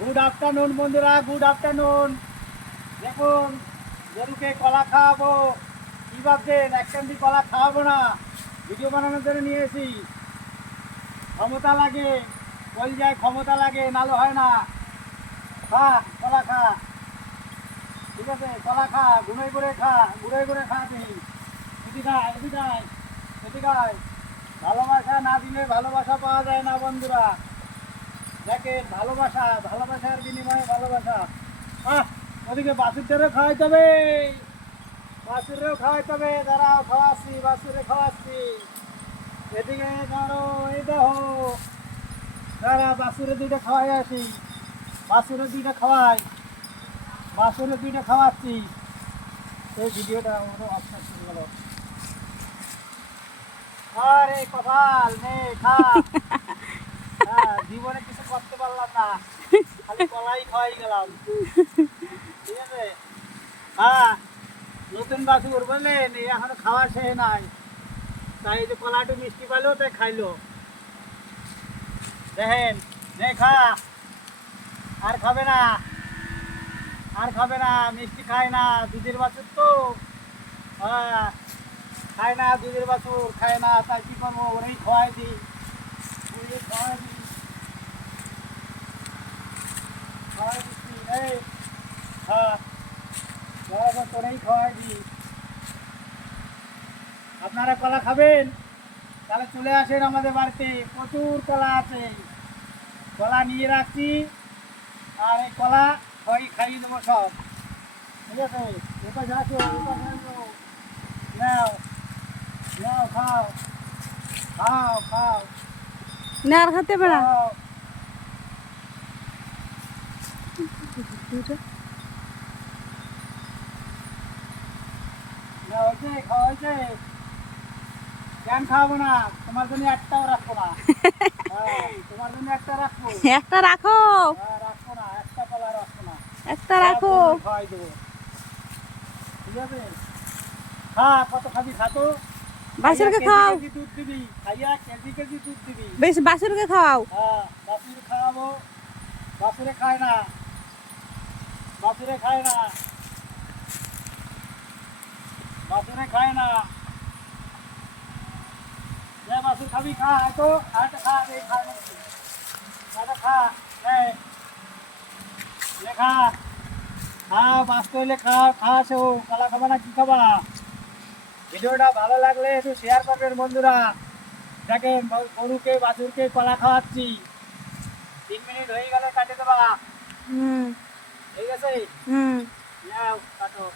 Good afternoon বন্ধুরা, good afternoon. দেখুন, গরুকে কলা খাওয়াবো। কি ভাবছেন এক ক্যান্ডি কলা খাওয়াবো না? ভিডিও বানানোর জন্য নিয়ে এসি। ক্ষমতা লাগে, বল যায় ক্ষমতা লাগে, নালে হয় না। খা, কলা খা। ঠিক আছে, কলা খা, ঘুরে ঘুরে খা, ঘুরে ঘুরে খা তুই। এদিকে আয়, এদিকে আয়, এদিকে আয়। ভালোবাসা না দিলে ভালোবাসা পাওয়া যায় না বন্ধুরা। দেখেন, ভালোবাসা, ভালোবাসার বিনিময়ে ভালোবাসা। ওদিকে বাছুরটারও খাওয়াইতে হবে, বাছুরেও খাওয়াইতে হবে। দাঁড়াও, খাওয়াচ্ছি, বাছুরে খাওয়াচ্ছি। এদিকে ধরো, এই দেখো, দাঁড়া, বাছুরে দুইটা খাওয়াই আসি। বাছুরে দুইটা খাওয়াই, বাছুরে দুইটা খাওয়াচ্ছি। এই ভিডিওটা আমার অপশন শুরু গেল। আরে কপাল নে, খা। জীবনে কিছু করতে পারলাম না, খালি কলাই খাওয়াই গেলাম। ঠিক আছে, হ্যাঁ। নতুন বাছুর বললেন, এখনো খাওয়া শেষ নাই। তাই এই যে কলাটু মিষ্টি পাইলো, তাই খাইলো। দেখেন, নে খা। আর খাবে না, আর খাবে না, মিষ্টি খায় না, দুধের বাছুর তো। হ্যাঁ, খায় না, দুধের বাছুর খায় না। তাই কি করবো, ওরেই খাওয়াই দিই, ওরেই খাওয়াই দিই, খাওয়াই দিচ্ছি। এই, হ্যাঁ, বরাবর তোরেই খাওয়াই দিই। আপনারা কলা খাবেন? তাহলে চলে আসেন আমাদের বাড়িতে, প্রচুর কলা আছে। কলা নিয়ে রাখছি, আর এই কলা খাইয়ে দেবো সব। ঠিক আছে, এপাশে আসো, এপাশে আসো। নাও, নাও, খাও, খাও, খাও, না আর খেতে পারা খাও। না, হয়েছে, খাওয়া হয়েছে। কেন খাওয়াবো না? তোমার জন্য একটাও রাখবো না। হ্যাঁ, তোমার জন্য একটা রাখবো। একটা রাখো, হ্যাঁ, রাখবো না, একটা কলা রাখবো না। একটা সব রাখো। গরুই খাওয়াই দেবো। ঠিক আছে, খা, কত খাবি খাতো। খাইয়া বাছুরকে কেজি খাও, কেজি দুধ দিবি, খাইয়া কেজি কেজি দুধ দিবি। বেশ বাছুরকে খাওয়াও। হ্যাঁ, বাছুর খাওয়াবো। বাছুরে খায় না, বাছুরে খায় না, বাছুরে খায় না। যে বাছুর খাবি খা, তো খাটা খা, এই খা নাকি, খাটা খা, এই লে খা, খা, বাঁচতে হইলে খা, খা সে কলা খাবা না কি খাবা? ভিডিওটা ভালো লাগলে একটু শেয়ার করবেন বন্ধুরা। দেখেন, গরুকে বাছুরকে কলা খাওয়াচ্ছি। 3 মিনিট হয়ে গেলে কাটে দেবা। হুম ঠিক আছে, হুম নাও কাটো।